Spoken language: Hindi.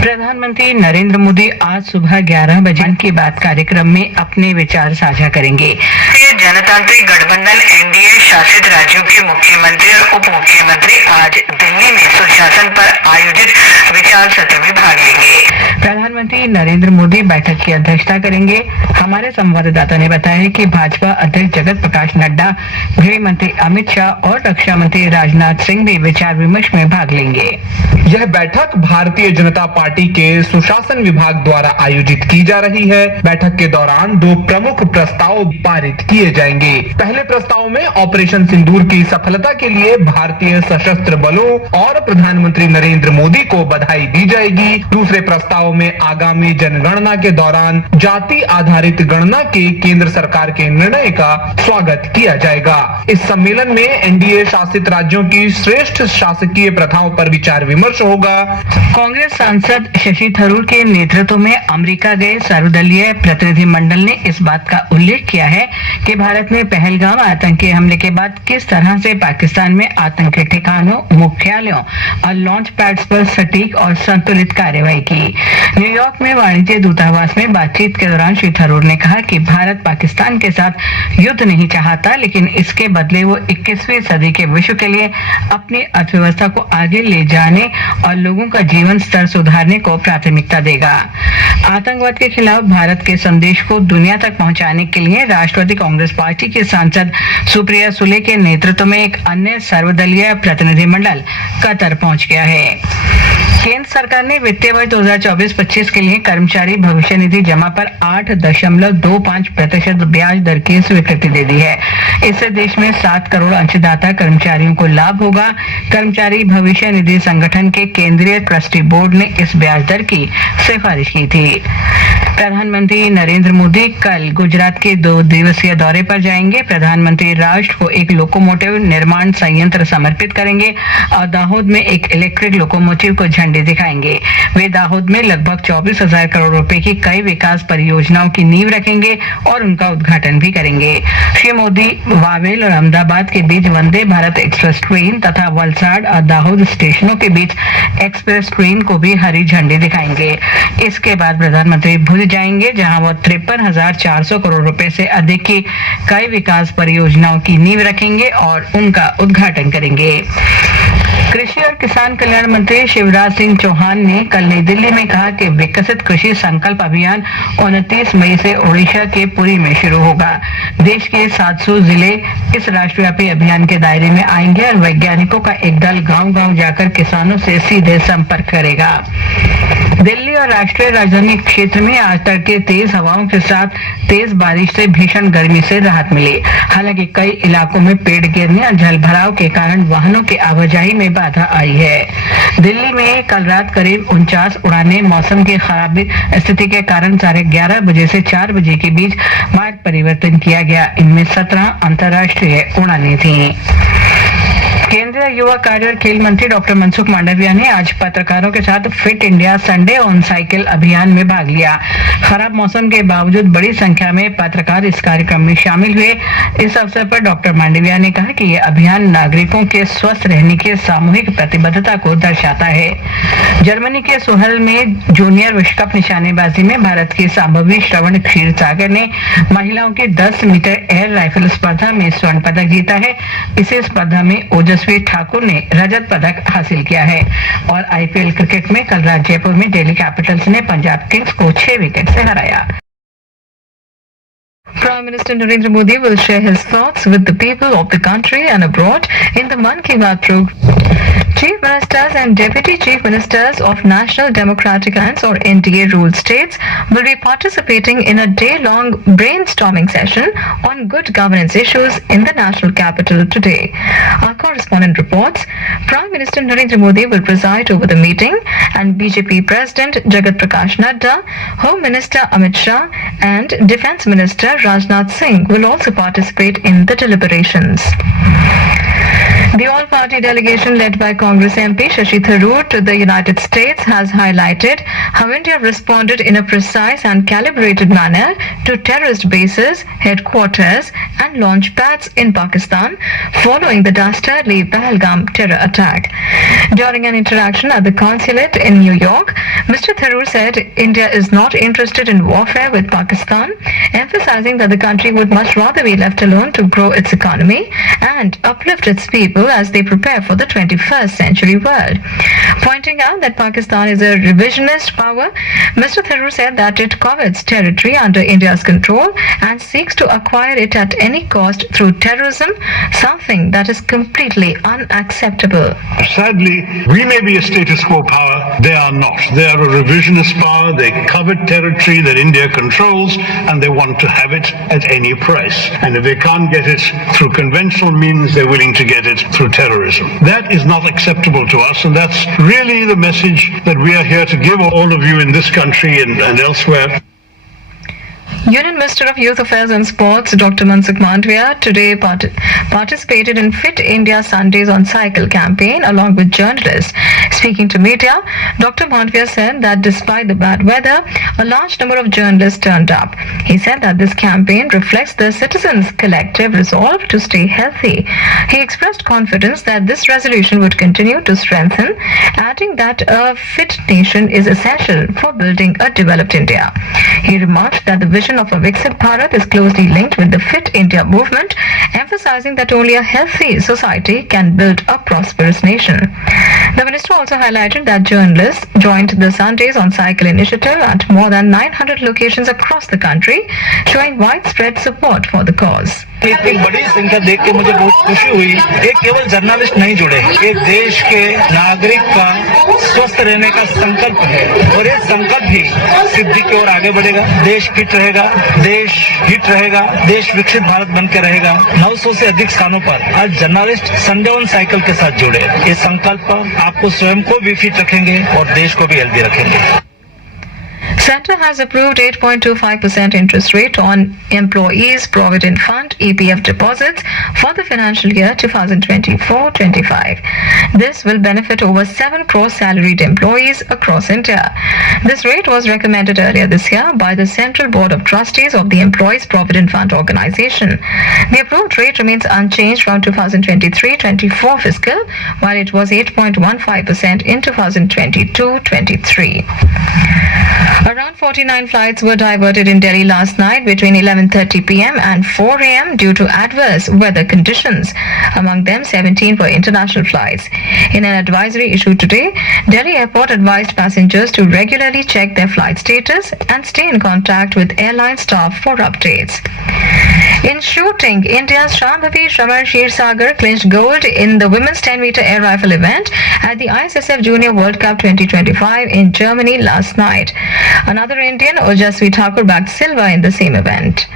प्रधानमंत्री नरेंद्र मोदी आज सुबह 11 बजे मन की बात कार्यक्रम में अपने विचार साझा करेंगे। जनतांत्रिक गठबंधन एनडीए शासित राज्यों के मुख्यमंत्री और उप मुख्यमंत्री आज दिल्ली में सुशासन पर आयोजित विचार सत्र में भाग लेंगे। प्रधानमंत्री नरेंद्र मोदी बैठक की अध्यक्षता करेंगे। हमारे संवाददाता ने बताया कि भाजपा अध्यक्ष जगत प्रकाश नड्डा, गृह मंत्री अमित शाह और रक्षा मंत्री राजनाथ सिंह भी विचार विमर्श में भाग लेंगे। यह बैठक भारतीय जनता पार्टी के सुशासन विभाग द्वारा आयोजित की जा रही है। बैठक के दौरान दो प्रमुख प्रस्ताव पारित किए जाएंगे। पहले प्रस्ताव में ऑपरेशन सिंदूर की सफलता के लिए भारतीय सशस्त्र बलों और प्रधानमंत्री नरेंद्र मोदी को बधाई दी जाएगी। दूसरे प्रस्ताव में आगामी जनगणना के दौरान जाति आधारित गणना के केंद्र सरकार के निर्णय का स्वागत किया जाएगा। इस सम्मेलन में एनडीए शासित राज्यों की श्रेष्ठ शासकीय प्रथाओं पर विचार विमर्श होगा। कांग्रेस सांसद शशि थरूर के नेतृत्व में अमेरिका गए सर्वदलीय प्रतिनिधि मंडल ने इस बात का उल्लेख किया है कि भारत में पहलगाम आतंकी हमले के बाद किस तरह से पाकिस्तान में आतंकी ठिकानों, मुख्यालयों और लॉन्च पैड्स पर सटीक और संतुलित कार्रवाई की। न्यूयॉर्क में वाणिज्य दूतावास में बातचीत के दौरान श्री थरूर ने कहा कि भारत पाकिस्तान के साथ युद्ध नहीं चाहता, लेकिन इसके बदले वो 21वीं सदी के विश्व के लिए अपनी अर्थव्यवस्था को आगे ले जाने और लोगों का जीवन स्तर सुधारने को प्राथमिकता देगा। आतंकवाद के खिलाफ भारत के संदेश को दुनिया तक पहुंचाने के लिए राष्ट्रवादी कांग्रेस पार्टी की सांसद सुप्रिया सुले के नेतृत्व में एक अन्य सर्वदलीय प्रतिनिधिमंडल कतर पहुंच गया है। केंद्र सरकार ने वित्तीय वर्ष 2024-25 के लिए कर्मचारी भविष्य निधि जमा पर 8.25% ब्याज दर की स्वीकृति दे दी है। इससे देश में 7 करोड़ अंशदाता कर्मचारियों को लाभ होगा। कर्मचारी भविष्य निधि संगठन के केंद्रीय ट्रस्टी बोर्ड ने इस ब्याज दर की सिफारिश की थी। प्रधानमंत्री नरेंद्र मोदी कल गुजरात के 2 दिवसीय दौरे पर जाएंगे। प्रधानमंत्री राष्ट्र को एक लोकोमोटिव निर्माण संयंत्र समर्पित करेंगे और दाहोद में एक इलेक्ट्रिक लोकोमोटिव को झंडी दिखाएंगे। वे दाहोद में लगभग 24,000 करोड़ रुपए की कई विकास परियोजनाओं की नींव रखेंगे और उनका उद्घाटन भी करेंगे। श्री मोदी वावेल और अहमदाबाद के बीच वंदे भारत एक्सप्रेस ट्रेन तथा वलसाड और दाहोद स्टेशनों के बीच एक्सप्रेस ट्रेन को भी हरी झंडी दिखाएंगे। इसके बाद प्रधानमंत्री भुज जाएंगे, जहां वो 53,400 करोड़ रुपए से अधिक की कई विकास परियोजनाओं की नींव रखेंगे और उनका उद्घाटन करेंगे। कृषि और किसान कल्याण मंत्री शिवराज सिंह चौहान ने कल नई दिल्ली में कहा कि विकसित कृषि संकल्प अभियान 29 मई से ओडिशा के पुरी में शुरू होगा। देश के 700 जिले इस राष्ट्रव्यापी अभियान के दायरे में आएंगे और वैज्ञानिकों का एक दल गांव-गांव जाकर किसानों से सीधे संपर्क करेगा। दिल्ली और राष्ट्रीय राजधानी क्षेत्र में आज तड़के तेज हवाओं के साथ तेज बारिश से भीषण गर्मी से राहत मिली। हालांकि कई इलाकों में पेड़ गिरने और जलभराव के कारण वाहनों की आवाजाही में बाधा आई है। दिल्ली में कल रात करीब 49 उड़ानें मौसम की खराब स्थिति के कारण 11:30 बजे से 4 बजे के बीच मार्ग परिवर्तन किया गया। इनमें 17 अंतर्राष्ट्रीय उड़ानें थीं। केंद्रीय युवा कार्य और खेल मंत्री डॉक्टर मनसुख मांडविया ने आज पत्रकारों के साथ fit India Sunday on cycle अभियान में भाग लिया। खराब मौसम के बावजूद बड़ी संख्या में पत्रकार इस कार्यक्रम में शामिल हुए। इस अवसर पर डॉक्टर मांडविया ने कहा कि यह अभियान नागरिकों के स्वस्थ रहने की सामूहिक प्रतिबद्धता को दर्शाता है। जर्मनी के सोहल में जूनियर विश्व कप निशानेबाजी में भारत की संभवी श्रवण क्षीरसागर ने महिलाओं की 10 मीटर एयर राइफल स्पर्धा में स्वर्ण पदक जीता है। इसी स्पर्धा में ओजस्वी ठाकुर ने रजत पदक हासिल किया है। और आईपीएल क्रिकेट में कल रात जयपुर में दिल्ली कैपिटल्स ने पंजाब किंग्स को 6 विकेट से हराया। Prime Minister Narendra Modi will share his thoughts with the people of the country and abroad in the Mann Ki Baat program. Chief Ministers and Deputy Chief Ministers of National Democratic Alliance or NDA ruled states will be participating in a day-long brainstorming session on good governance issues in the national capital today. Our correspondent reports, Prime Minister Narendra Modi will preside over the meeting and BJP President Jagat Prakash Nadda, Home Minister Amit Shah and Defence Minister Rajnath Singh will also participate in the deliberations. The all-party delegation led by Congress MP Shashi Tharoor to the United States has highlighted how India responded in a precise and calibrated manner to terrorist bases, headquarters and launch pads in Pakistan following the dastardly Pahalgam terror attack. During an interaction at the consulate in New York, Mr. Tharoor said India is not interested in warfare with Pakistan, emphasizing that the country would much rather be left alone to grow its economy and uplift its people as they prepare for the 21st century world. Pointing out that Pakistan is a revisionist power, Mr. Tharoor said that it covets territory under India's control and seeks to acquire it at any cost through terrorism, something that is completely unacceptable. Sadly, we may be a status quo power, they are not. They are a revisionist power, they covet territory that India controls and they want to have it at any price. And if they can't get it through conventional means, they're willing to get it through terrorism. That is not acceptable to us, and that's really the message that we are here to give all of you in this country and elsewhere. Union Minister of Youth Affairs and Sports Dr. Mansukh Mandavia today participated in Fit India Sundays on Cycle campaign along with journalists. Speaking to media, Dr. Mandavia said that despite the bad weather, a large number of journalists turned up. He said that this campaign reflects the citizens' collective resolve to stay healthy. He expressed confidence that this resolution would continue to strengthen, adding that a fit nation is essential for building a developed India. He remarked that the vision of a Viksit Bharat is closely linked with the Fit India movement, emphasizing that only a healthy society can build a prosperous nation. The minister also highlighted that journalists joined the Sundays on Cycle initiative at more than 900 locations across the country, showing widespread support for the cause. एक बड़ी संख्या देख के मुझे बहुत खुशी हुई। एक केवल जर्नलिस्ट नहीं जुड़े, एक देश के नागरिक का स्वस्थ रहने का संकल्प है और ये संकल्प ही सिद्धि की ओर आगे बढ़ेगा। देश फिट रहेगा, देश हिट रहेगा, देश विकसित भारत बन के रहेगा। 900 से अधिक स्थानों पर आज जर्नलिस्ट संडे ऑन साइकिल के साथ जुड़े। ये संकल्प आपको स्वयं को भी फिट रखेंगे और देश को भी हेल्दी रखेंगे। Centre has approved 8.25% interest rate on Employees Provident Fund EPF deposits for the financial year 2024-25. This will benefit over 7 crore salaried employees across India. This rate was recommended earlier this year by the Central Board of Trustees of the Employees Provident Fund organization. The approved rate remains unchanged from 2023-24 fiscal, while it was 8.15% in 2022-23. Around 49 flights were diverted in Delhi last night between 11:30 p.m. and 4 a.m. due to adverse weather conditions. Among them, 17 were international flights. In an advisory issued today, Delhi Airport advised passengers to regularly check their flight status and stay in contact with airline staff for updates. In shooting, India's Shambhavi Shravan Kshirsagar clinched gold in the women's 10-meter air rifle event at the ISSF Junior World Cup 2025 in Germany last night. Another Indian, Ojasvi Thakur, bagged silver in the same event.